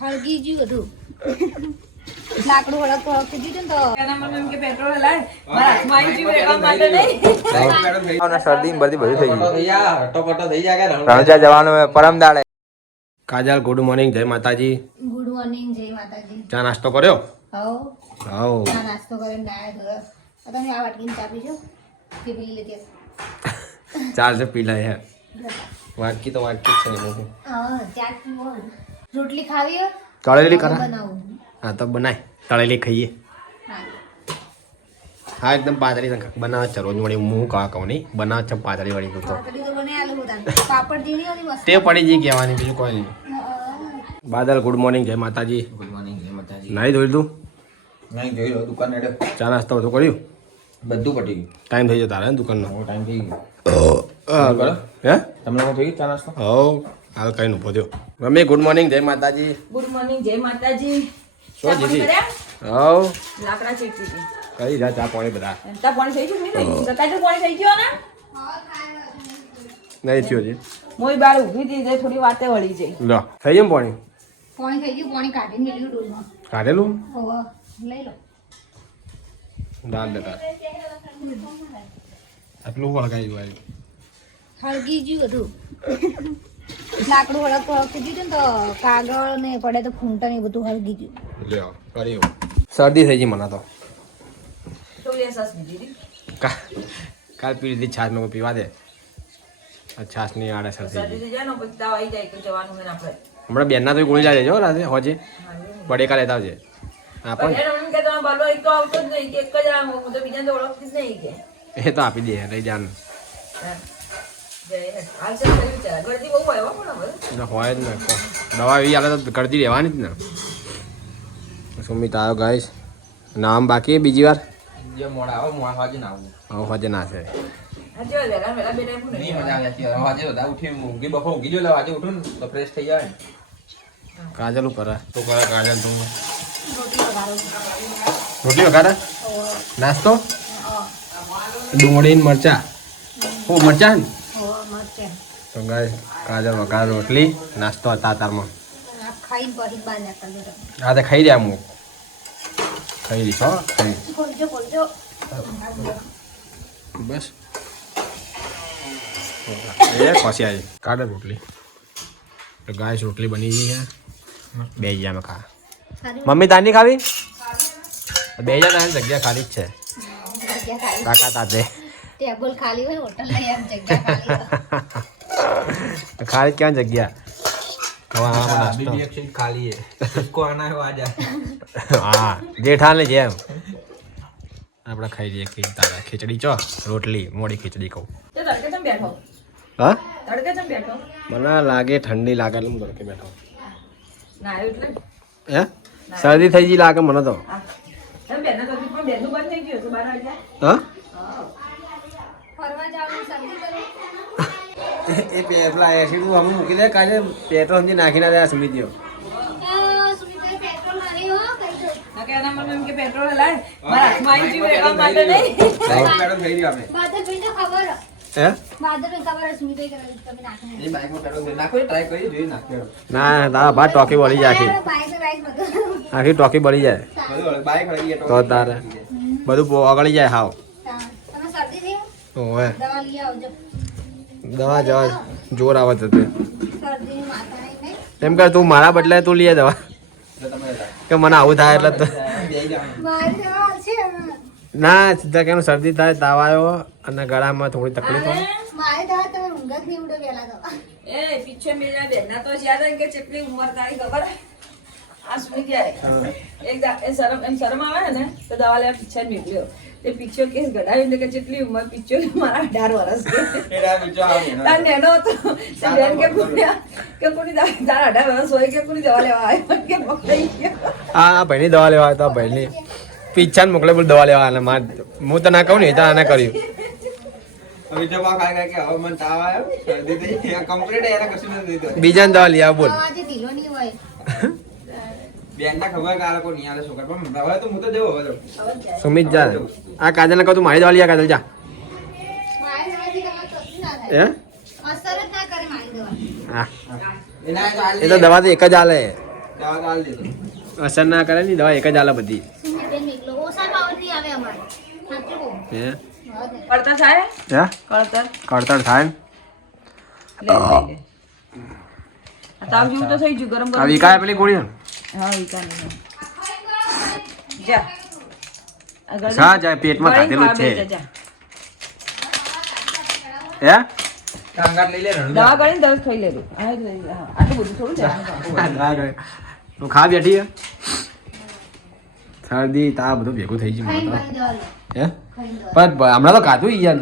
હળગી ગયું બધું. લાકડું હળગતું હળગતું ગયું ને તો એના મને એમ કે પેટ્રોલ લાય મારા હાથમાં આવી ગયું એવા માટે નહીં. શરદી બધી બધું થઈ ગયું. હટોપટો થઈ જાય કે રણજા જવાનું પરમ દાડે. કાજલ ગુડ મોર્નિંગ, જય માતાજી. ગુડ મોર્નિંગ, જય માતાજી. ચા નાસ્તો કર્યો? હવ હાઉ આ નાસ્તો કરીને ડાયા ધોયો. તમે આ વાટકીને ચા પીજો કે પી લેતી હશે. ચાલશે પી લે યાર. વાટકી તો વાટકી જ છે એનું. હા ચા પીવો. રોટલી ખાવી હોય તળેલી તો કરા? બનાવું. હા તો બનાય, તળેલી ખાઈએ. હા હા એકદમ પાતળી બનાવે છે રોજ વળી. હું કહું નહીં બનાવે છે પાતળી વાળી તો પાતળી તો બને આલુ હોતા પાપડ જીણી હોતી મસ્ત. તે પડી જઈ કહેવાની, બીજું કોઈ નહીં. બાદલ ગુડ મોર્નિંગ, જય માતાજી. ગુડ મોર્નિંગ જય માતાજી. નાઈ ધોઈ તું? નહીં જોઈ લો દુકાન હેડે ચા નાસ્તો બધું કર્યું? બધું પટી ગયું. ટાઈમ થઈ ગયો તારે ને દુકાનનો? બહુ ટાઈમ થઈ ગયો. બરાબર હે? તમને હું થઈ ગયું ચા નાસ્તો? હવ હાલ કઈ ઊભો થયો. મમ્મી ગુડ મોર્નિંગ, જય માતાજી. ગુડ મોર્નિંગ જય માતાજી. શું ચા પાણી જીજી? કર્યા? હવ લાકડા ચેકી હતી. કઈ જા ચા પાણી બધા ચા પાણી થઈ ગયું નહીં થઈ ગયું? તો પાણી થઈ ગયો ને નહીં થયો છે. મોય બાર ઊભી હતી તે થોડી વાતે વળી જઈ. લો થઈ ગયું પાણી? પાણી થઈ ગયું. પાણી કાઢીને મેલ્યું ડોલમાં. કાઢેલું? હોવ લઈ લો. દાલ દે તાર આટલું વળગાઈ હળગી ગયું બધું. લાકડું હળગતું હળગતું ગયું ને તો કાગળ ને પડે તો ફૂંટા ને એ બધું હળગી ગયું. લ્યો કર્યું. શરદી થઈ ગઈ મને તો. તો એ સસ દીધી. કાલ પી લીધી છાશ મેં પીવા દે. આ છાશ ની આડે શરદી થઈ સર્દી ગઈ. થઈ જાય ને પછી તાવ આવી જાય તો જવાનું હોય ને આપણે. હમણાં બેનના તો ગુણી લાવી દેજો રાતે હોજે બડેકા લેતા આવજે. હા પણ પણ એને એમ કે તમારો બાલો એક તો આવતો જ નહીં કે એક જ આમ હું તો બીજાને તો ઓળખતી જ નહીં કે. એ તો આપી દે લઈ જાન. હાલ છે ખરી વિચારા ગરદી બહુ હોય પણ હવે હોય જ ને દવા એવી આલે તો કરતી રહેવાની જ ને. સુમિત આવ્યો ગાઈસ. નામ બાકી બીજી વાર જે મોડા આવો મોડા વાજે ના આવું. હવે હોજે ના છે. આજે વેલા વેલા બે ટાઈમ નહીં મજા આવે અત્યારે વાજે બધા ઉઠી ઊંઘી બફો ઊંઘી જો એટલે વાજે ઉઠું ને તો ફ્રેશ થઈ જાય ને. કાજલ ઉપર તું કરે કાજલ તું રોટલી વઘારો. રોટલી વઘારે હોવ. નાસ્તો ડુંગળી ને મરચા. ઓ મરચા ને હોવ મરચાં. તો ગાય કાજલ વઘાર રોટલી નાસ્તો હતા તારમાં. આ ખાઈને પછી બહાર નીકળજો તમે. હા તો ખાઈ રહ્યા હું ખાઈ રહીશ હો ખાઈ ખોલજો ખોલજો. બસ એ ખસી આવી કાઢે રોટલી. તો ગાય રોટલી બની ગઈ છે. બે ગયા મેં ખા. સારી મમ્મી તારની ખાવી? બે જણા જગ્યા ખાલી જ છે. જગ્યા ખાલી. કાકા તાતે ટેબલ ખાલી હોય હોટલ લઈ એમ જગ્યા ખાલી હોય. ખાલી ક્યાં જગ્યા? હવે આમાં નાસ્તો. બીજી એક સીટ ખાલી છે इसको आना है वाजा. હા જેઠાને જેમ આપણે ખાઈ લઈએ ખીચડી ચો રોટલી મોડી ખીચડી કહું. તો તડકે તમે બેઠો હા તડકે તમે બેઠો મને લાગે ઠંડી લાગે એટલે હું તડકે બેઠો. ના આવ્યું એટલે હે શરદી થઈ ગઈ લાગે મને તો. હા તમે બેન તો પણ બેનનું બંધ થઈ ગયું તો બહાર આવી જાય. હા ફરવા જવાનું શરદી કરો. એ પેલા એસિડ અમે મૂકી દે કાલે પેટ્રોલ સમજી નાખી ના દે સમિતિઓ. સુમિત્રાએ પેટ્રોલ માર્યું હો કહી દો. ના કે એના મને એમ કે પેટ્રોલ લાય મારા હાથમાં આવી ગયું એવા માટે નહીં. મેડમ થઈ ગયું અમે. બાદલભાઈને ખબર હે. હે બાદલભાઈને ખબર હે સુમિત્રાએ કરાવી તમે નાખી. એ બાઈકમાં પેટ્રોલ નાખો ટ્રાય કરી જોઈ નાખ્યો. ના તારા ભાત ટોકી બળી જાય આખી બાઈક બધું. આખી ટોકી બળી જાય બધું બાઈક લઈ તો તારે બધું ઓગળી જાય હાવ. તમે શરદી થઈ ઓવે દવા લઈ આવજો. દવા જવા જોર આવે છે તે. શરદી માથા નહીં. એમ કર તું મારા બદલે તું લઈએ દવા તમે કે મને આવું થાય એટલે તો બેહી જવાનું. મારી દવા છે ના સીધા કેમ શરદી થાય તાવ આવ્યો અને ગળામાં થોડી તકલીફ હોય. મારી દવા તમે ઊંઘ જ નહીં ઉડે વેલા તો. એ પીછે મેલા બેનના તો યાદ આવે કે કેટલી ઉંમર તારી ખબર હે? આ સુઈ ગયા એ શરમ આવે ને તો દવા લેવા પીછે નીકળ્યો તે પીછો કેસ ગડાવી કે કેટલી ઉંમર પીછો મારા 18 વર્ષ કે એરા બીજો આવે ને. તાર નેનો હતો તે બેન કે પૂછ્યા કે કોની તારા 18 વર્ષ હોય કે કોની દવા લેવા આવ્યો કે પકડાઈ ગયો. હા ભાઈની દવા લેવા હતા ભાઈની પીછાને મોકલે બોલ દવા લેવા અને માર હું તો ના કહું ને એ તો આને કર્યું. હવે જવા ખાઈ કે હવે મને તાવ આવ્યો શરદી થઈ કમ્પ્લીટ એને કશું નથી દીધું. બીજાને દવા લઈ આવ બોલ. દવા આજે ઢીલો નહીં હોય. બેન ના ખબર કે આ લોકો નહીં આલે શું કરે પણ હવે તો હું તો જવો હવે તો. સુમિત જા આ કાજલને કહું તું મારી દવા લઈ આ કાજલ જા. મારી દવાથી તમારે કશું ના હે થાય. અસર જ ના કરે મારી દવા. હા એના તો એ તો દવા તો એક જ આલે દવા ગાળ દેતો. અસર ના કરે ને દવા એક જ આલે બધી સુમિતબેન એકલો ઓછા ભાવ નહીં આવે અમારે સાચું કહું. હે કળતર થાય હે કળતર કળતર થાય ને લે આ તાવ જેવું તો થઈ ગયું ગરમ આ ગરમ વિકાય પેલી ગોળી ને હા વિકાની જા આગળ સા જાય પેટમાં ખાધેલું જ છે જા હે કાંગાર લઈ લે રણુજા. દવા કરીને દસ ખાઈ લેલું હા આટલું બધું થોડું લેવાનું તું ખા બેઠી હે શરદી તા બધું ભેગું થઈ ગયું ખાઈને મને ખાઈ જવા લો. તો હે ખાઈને જવા લો. પણ હમણાં તો ખાધું યાર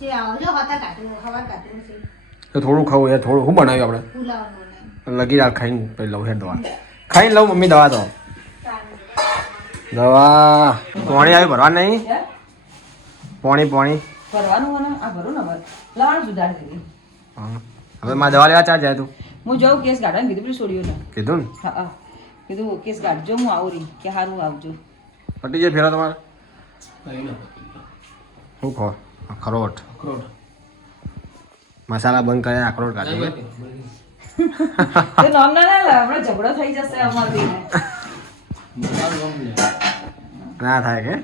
જે આવો જો હતા કાઢ્યું હવાર કાઢ્યું છે તો થોડું ખાવું યાર થોડું શું બનાવ્યું આપણે ફુલાવાનું ને લગી રાખ ખાઈને પછી લઉં હેડ દવા ખાઈને લઉં મમ્મી દવા તો દવા પાણી આવી ભરવા નહીં હે પાણી પાણી ભરવાનું મને આ ભરું ને હવે લાવવાનું સુધારી દીધી હા. હવે મારે દવા લેવા ચાર જાય તું હું જાઉં કેસ કાઢવાનું કીધું પેલું છોડ્યું ને કીધું ને હા હા કીધું કેસ કાઢજો હું આવું રહી કે સારું આવજો પટી જાય ફેરો તમારે નહીં ના. શું ખો અખરોટ અખરોટ. મસાલા બંધ કરે અખરોટ કાઢી નહીં, તો નામ ના લે હમણાં ઝઘડો થઈ જશે અમારી મસાલો ગમ લે. ના થાય કે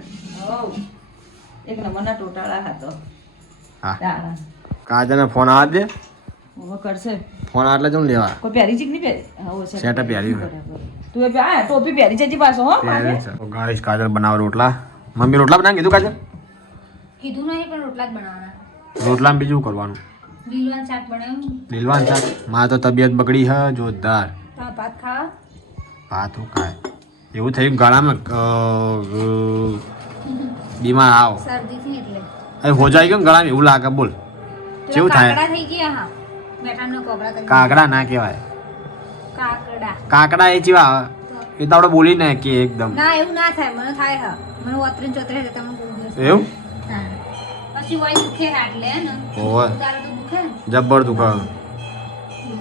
એક નંબરના ટોટાળા હતો હા તારા કાજને ફોન આવવા દે હવે કરશે ફોન આવે એટલે જમ લેવા કોઈ પહેરી ચીક નહીં પહેરી હા ઓછા સેટા પહેરી હોય. તું એ આ ટોપી પહેરી જજી પાછો હો પહેરી છે ગાઈસ કાજલ બનાવ રોટલા મમ્મી રોટલા બનાવી કીધું કાજલ કીધું નહીં પણ રોટલા જ બનાવવાના રોટલામાં બીજું કરવાનું લીલવાનું શાક બનાવ્યું લીલવાન શાક મારે તો તબિયત બગડી હે જોરદાર ભાત ખાવા ભાત હું ખાય એવું થયું ગળામાં બીમાર આવો શરદી થી એટલે અરે હોજાઈ ગયો ને ગળામાં એવું લાગે બોલ કેવું થાય કાકડા થઈ ગયા હા મેઠાનો કોકડા કરી કાકડા ના કહેવાય કાકડા કાકડા એ જેવા આવે એ તો આપણે બોલી ને કે એકદમ ના એવું ના થાય મને થાય હા મને ઓતરીને ચોતરે છે તમે બહુ દિવસ એવું હા પછી વળી દુખે હા એટલે હે ને ઓવે તારે તો દુખે ને જબ્બર દુખે એવું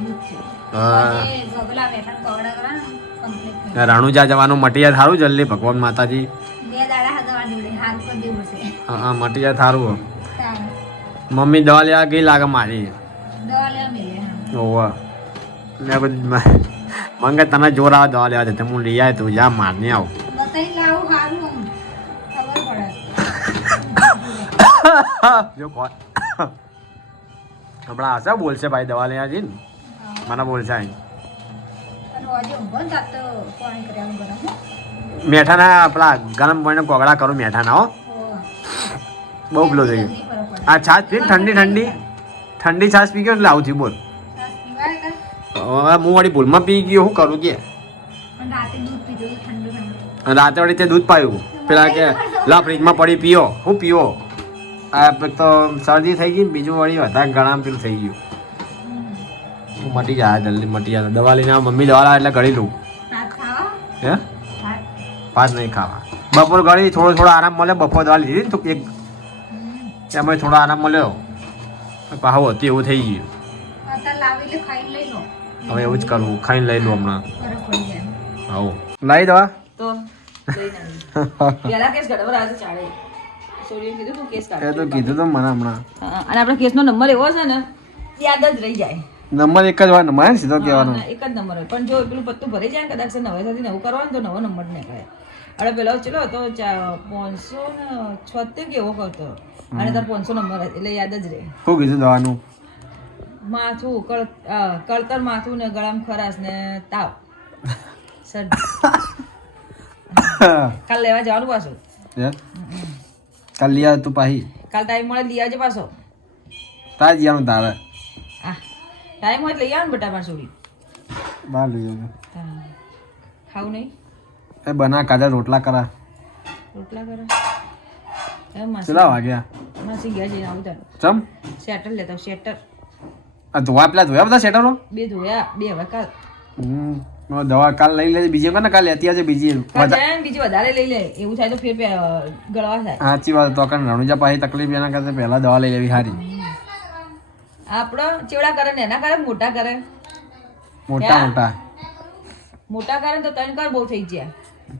જ છે હા. પછી ગગલા મેઠાનો કોકડા કરા ને કમ્પ્લીટ રણુજા જવાનું મટી જાય થારું જલ્દી ભગવાન માતાજી બે દાડા હતા જોડે હાથ પર દેવું છે હા મટી જાય થારું તારે મમ્મી દવા લેવા ગઈ લાગે મારી દવા લેવા મિલે હા ઓવા મેં કીધું મંગે તને જોર આવે દવા લેવા જતે હું લઈ આવે તું જા માર નહીં આવ બતાવી લાવું સારું આમ ખબર પડે જો કોણ હમણાં હશે બોલશે ભાઈ દવા લેવા જઈને મને બોલશે અહીં અને આજે ઊંઘો ને તાર તો પાણી કર્યા ગરમ મેઠાના પેલા ગરમ પાણીના કોગળા કરું મેઠાના હો બહુ પેલો થઈ ગયો આ છાશ પી ઠંડી ઠંડી ઠંડી છાશ પી ગયો એટલે આવું થયું બોલ હવે હું વળી ભૂલમાં પી ગયો શું કરું કે પણ રાતે દૂધ પીધું ઠંડુ ઠંડુ રાતે વળી તે દૂધ પાયું પેલા કે લા ફ્રીજમાં પડી પીઓ હું પીવો આ એક તો શરદી થઈ ગઈ ને બીજું વળી વધારે ગળામાં પેલું થઈ ગયું હું મટી જાય જલ્દી મટી જાય દવા લઈને આવ મમ્મી દવા લાવે એટલે ગળી લઉં ભાત ખાવા હે ભાત ભાત નહીં ખાવા બપોર ગળી થોડો આરામ મળે બપોર દવા લીધી ને તો એક એમાં થોડો આરામ મળ્યો પાહો હતી એવું થઈ ગયું અત્યારે લાવી એટલે ખાઈને લઈ લો હવે એવું જ કરવું ખાઈને લઈ લઉં હમણાં ફરક પડી જાય આવું લાવી દવા તો લઈને આવી પેલા કેસ ગડબડ આજે ચાલે સોડિયમ કીધું તું કેસ કાઢ એ તો કીધું તો મને હમણાં હા અને આપણા કેસનો નંબર એવો છે ને યાદ જ રહી જાય નંબર એક જ હોય નંબર ને સીધો કહેવાનો હા, એક જ નંબર હોય પણ જો પેલું પત્તું ભરી જાય ને કદાચ નવેસાથી નવું કરવાનું તો નવો નંબર નહીં કહે અરે પેલો ચલો તો 576 કેવો કરતો અને તાર 500 નંબર એટલે યાદ જ રહે શું કીધું દવાનું માથું કળતર માથું ને ગળામાં ખરાશ ને તાવ શરદી કાલ લેવા જવાનું પાછું હે કાલ લઈ આવ તું પાહી કાલ ટાઈમ મળે લઈ આવજે પાછો તાર જવાનું તારે હા ટાઈમ હોય લઈ આવ ને બેટા માર છોડી બહાર લઈ આવજો ખાવું નહીં એ બના કાજા રોટલા કરા રોટલા કરો કેટલા વાગ્યા માસી ગયા જઈને આવું તારું ચમ શેટર લેતા શેટર આ ધોવા પેલા ધોયા બધા સેટરો બે ધોયા બે હવે કાલ દવા કાલ લઈ લેજે બીજી ને કાલ લેતી આવજે બીજી કાલ જાય ને બીજી વધારે લઈ લે એવું થાય તો ફેર ગળવા થાય સાચી વાત તો કારણ રણુજા પાહી તકલીફ એના કરતા પહેલા દવા લઈ લેવી સારી આપણો ચેવડા કરે ને એના કરે મોટા કરે મોટા મોટા મોટા કરે ને તો ત્રણ કર બહુ થઈ ગયા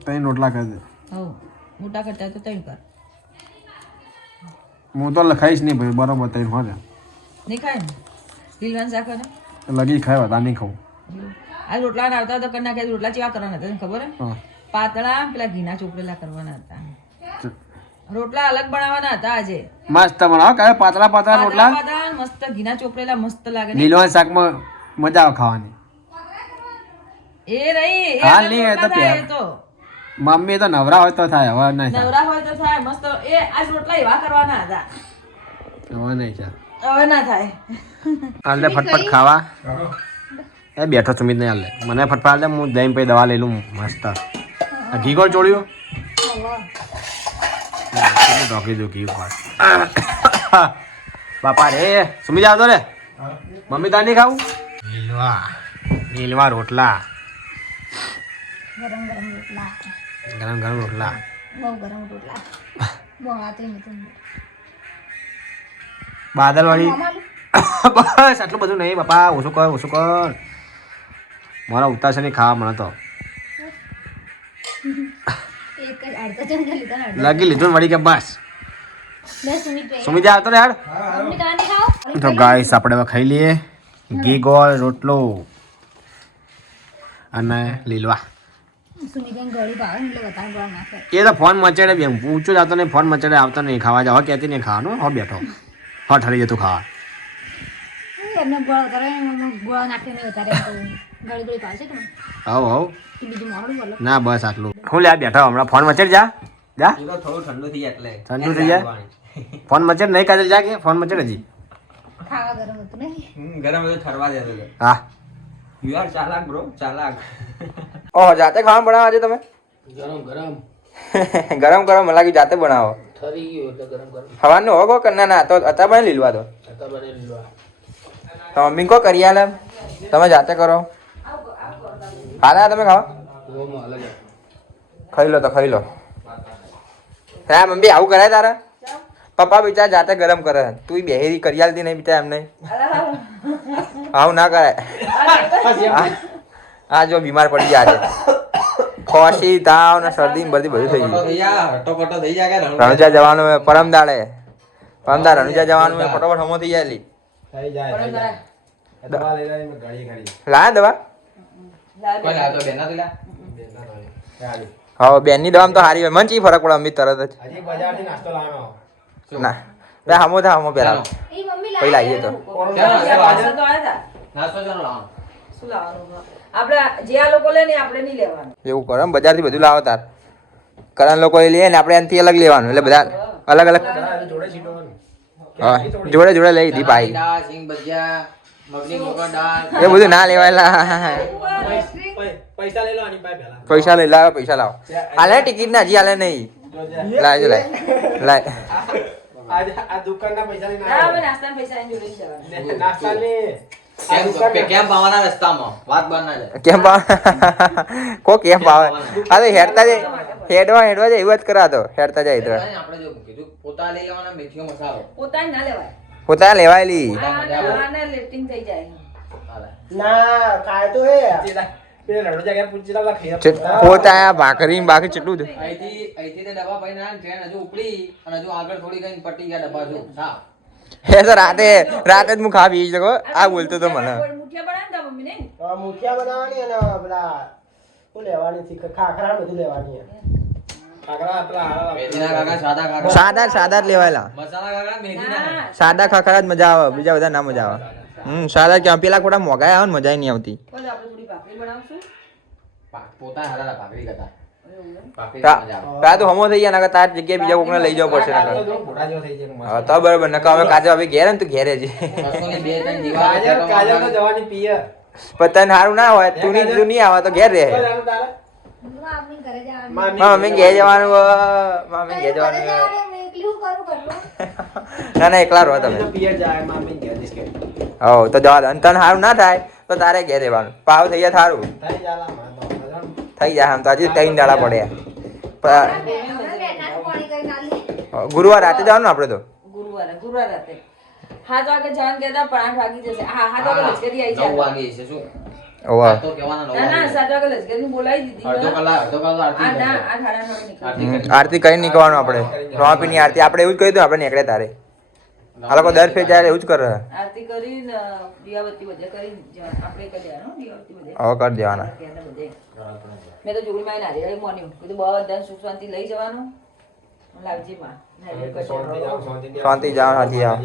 ત્રણ રોટલા કરી દે હવ મોટા કરતા તો ત્રણ કર હું તો લખાઈશ નહીં ભાઈ બરોબર ત્રણ હોય નહીં ખાય ને લીલવાન શાક ને લગી ખાય વધારે નહીં ખાવું આ રોટલા આવતા તો કરી નાખ્યા. રોટલા કેવા કરવાના હતા તને ખબર હે? હા. પાતળા પેલા ઘીના ચોપડેલા કરવાના હતા. રોટલા અલગ બનાવવાના હતા આજે. મસ્ત બનાવો કયા પાતળા પાતળા રોટલા પાતળા મસ્ત ઘીના ચોપડેલા મસ્ત લાગે ને. લીલવા શાકમાં મજા આવે ખાવાની. એ રહી એ હા, અલગ નહીં, એ તો રોટલા થાય પ્યાર. એ તો. મમ્મી તો નવરા હોય તો થાય હવે નહીં થાય. નવરા હોય તો થાય મસ્ત. એ આજ રોટલા એવા કરવાના હતા. હવે નહીં થાય. હવે ના થાય. હાલ ફટફટ ખાવા એ બેઠો સુમિત નહીં હાલ મને ફટફટ હાલ હું જઈને પછી દવા લઈ લઉં મસ્ત. આ ઘી કોણ ચોળ્યું ઢોકી દઉં ઘી ઉપર. બાપા રે સુમિત આવતો રે મમ્મી તાર નહીં ખાવું લીલવા રોટલા ગરમ ગરમ રોટલા ગરમ ગરમ રોટલા બહુ ગરમ રોટલા બહુ હાથે નથી બાદલ વાળી બસ આટલું બધું નહીં બાપા ઓછું કર મારા ઉતારશે નહીં ખાવા મને તો એક જ અડધો ચમચા લીધા ને અડધો. લાગી લીધું ને વળી કે બસ લે સુમિત ભાઈ સુમિત આવતો રે યાર મમ્મી તાને ખાઓ તો ગાઈસ આપણે હવે ખાઈ લઈએ ઘી ગોળ રોટલો અને લીલવા સુમિત ભાઈ ગળી ભાવે ને એટલે વધારે ગોળ નાખે એ તો ફોન મચેડે બેન ઊંચું જતો નહીં ફોન મચેડે આવતો નહીં ખાવા જાવ કહેતી નહીં ખાવાનું હો બેઠો હો ઠરી જતું ખાવા એમને ગોળ વધારે ગોળ નાખે નહીં વધારે એમ તો ગળી ગળી ભાવે છે કે હવ હવ બીજું મોડું બોલો ના બસ આટલું હું લે બેઠો હમણાં ફોન મચેડ જા જા એ તો થોડું ઠંડુ થઈ જાય એટલે ઠંડુ થઈ જાય ફોન મચેડ નહીં કાજલ જા કે ફોન મચેડ હજી ખાવા ગરમ હતું નહીં ગરમ બધું ઠરવા દેતો હતો. હા You are ચાલાક બ્રો ચાલાક. ઓહ જાતે ખાવાનું બનાવો આજે તમે ગરમ ગરમ મને લાગ્યું જાતે બનાવો ખાવાનું હોગો કે ના ના તો અત્યારે બને લીલવા દો તો મમ્મી કો કરી આલે તમે જાતે કરો ખાના તમે ખાવા ખાઈ લો તો ખાઈ લો હા મમ્મી આવું કરાય તારા પપ્પા બિચારા જાતે ગરમ કરે તું બેહેરી કરી આલતી નહીં બિચારા એમ નહીં આવું ના કરાય આ જો બીમાર પડી ગયા છે ખોસી તાવ ને શરદી બરદી બધું થઈ ગયું થઈ જા હટો થઈ જા કે રણુજા જવાનું હોય પરમદાડે રણુજા જવાનું હોય ફટોફટ હમો થઈ જાય લી થઈ જાય દવા લઈ લઈને ગાડી ખરી લાયા દવા કોઈ લાતો બેના તો લા ગાડી હા બેનની દવા તો સારી હોય મને ચી ફરક પડે અમિત તરત જ હજી બજારથી નાસ્તો લાવવાનો ના બે હમો થા હમો પેલા એ મમ્મી પહેલા આવીએ તો પાછળ તો આયા હતા. નાસ્તો ચાલો લાવવાનો શું લાવવાનું? આપણે જે આ લોકો લે ને આપણે નહીં લેવાનું. એવું કરો બજારથી બધું લાવો તાર કરણ લોકો લે ને આપણે એનાથી અલગ લેવાનું એટલે બધા અલગ અલગ જોડે સીટો હા જોડે જોડે લઈ દી ભાઈ દાળ સિંગ ભજીયા મગની મોકર દાળ એ બધું ના લેવાયેલા પૈસા લઈ લો આની પાસે પહેલા પૈસા લઈ લાવો પૈસા લાવો હાલે ટિકિટ ના હજી હાલે નહીં લાય લાય આ દુકાનના પૈસા લઈને ના, અમે નાસ્તાના પૈસા અહીં જોડે જ જવાના. નાસ્તા લે કેમ પાવાના રસ્તામાં વાત બહાર ના જાય કેમ પાવ કો કેમ પાવે આ તો હેડતા જાય હેડવા જાય એવું જ કરાતો હેડતા જાય ઇધર આપણે જો કીધું પોતા લઈ લેવાના મેથીનો મસાલો પોતાને ના લેવાય. પોતા લેવાયેલી આને લેટિંગ થઈ જાય. ના ખાય તો હે પેલે રડો જગ્યા પૂછી લા ખાઈ પોતા ભાખરી બાકી કેટલું છે અહીંથી તે ડબ્બા પૈને ટ્રેન હજુ ઉપડી અને હજુ આગળ થોડી ગઈ પટી ગયા ડબ્બા જો હા એ તો રાતે જ હું ખા પી શકો આ બોલતો તો મને કોઈ મુઠિયા બનાવે ને તારા મમ્મીને? મુઠિયા બનાવવાની અને પેલા શું લેવાની છે ખાખરા બધું લેવાની ખાખરા પેલા મેથીના કાકા સાદા સાદા જ લેવાયેલા મસાલા કાકા મેથીના ના. સાદા ખાખરા જ મજા આવે બીજા બધા ના મજા આવે સાદા ક્યાં પેલા કોટા મોગાય આવે ને મજા નહીં આવતી બોલો, આપણે થોડી ભાખરી બનાવશું. પોતા હારા ભાખરી કરતા ભાખરી તા- મજા આવે તા તો હમો થઈ ગયા નકર તાર જગ્યાએ બીજા કોકને લઈ જવું પડશે નકર મોટા જેવો થઈ જાય હા તો બરાબર નકર અમે કાજે હવે ઘેરે ને તું ઘેરે જ બસોની બે ત્રણ કાજલ કાજલ તો દીવા જવાની પિયર પતન સારું ના હોય તું નહીં આવે તો ઘેર રહે મમ્મી ઘરે જવાનું મમ્મી ઘેર જવાનું મમ્મી ઘેર જવાનું ઘરે જવાનું, હું એકલી હું કરું ઘરનું? ના ના એકલા રહો તમે પિયર જાય મામી ઘેર દિસ કે હો તો જવા દે અને તને સારું ના થાય તો તારે ઘેર રહેવાનું પાવ થઈ જાય સારું થઈ जाला માં તો થઈ જાય આમ તો હજી 3 દાડા પડ્યા હમણાં બેઠાનું પાણી કરીને આલી. ગુરુવાર રાતે જવાનું આપણે તો ગુરુવાર રાતે 7 વાગે જવાનું કહેતા પણ 8 વાગી જશે. હા 7 વાગે લશ્કરી આવી 9 જાય. વાગે છે શું ઓવા તો કહેવાના 9 ના ના વાગે 7 વાગે લશ્કરી બોલાવી દીધી. અડધો કલાક આરતી આ ના કરજો. 8 સાડા 8 વાગે નીકળો. આરતી કરી. આરતી કઈ નીકળવાનું આપણે રોમાપીની આરતી આપણે એવું જ કહ્યું હતું આપણે નીકળે તારે આ લોકો દર ફેર જાય એવું જ કરે આરતી કરીને દિયાબત્તી બધે કરીને આપણે કરી દેવાનું દિયાબત્તી બધે હવે કરી દેવાના ઘેરને બધે મેં તો જોડીમાં નારિયેળ મોન્યું કીધું બધાને સુખ શાંતિ લઈ જવાનું લાવજી માં શાંતિ જાઓ, શાંતિ શાંતિ જાઓ, શાંતિ જાઓ.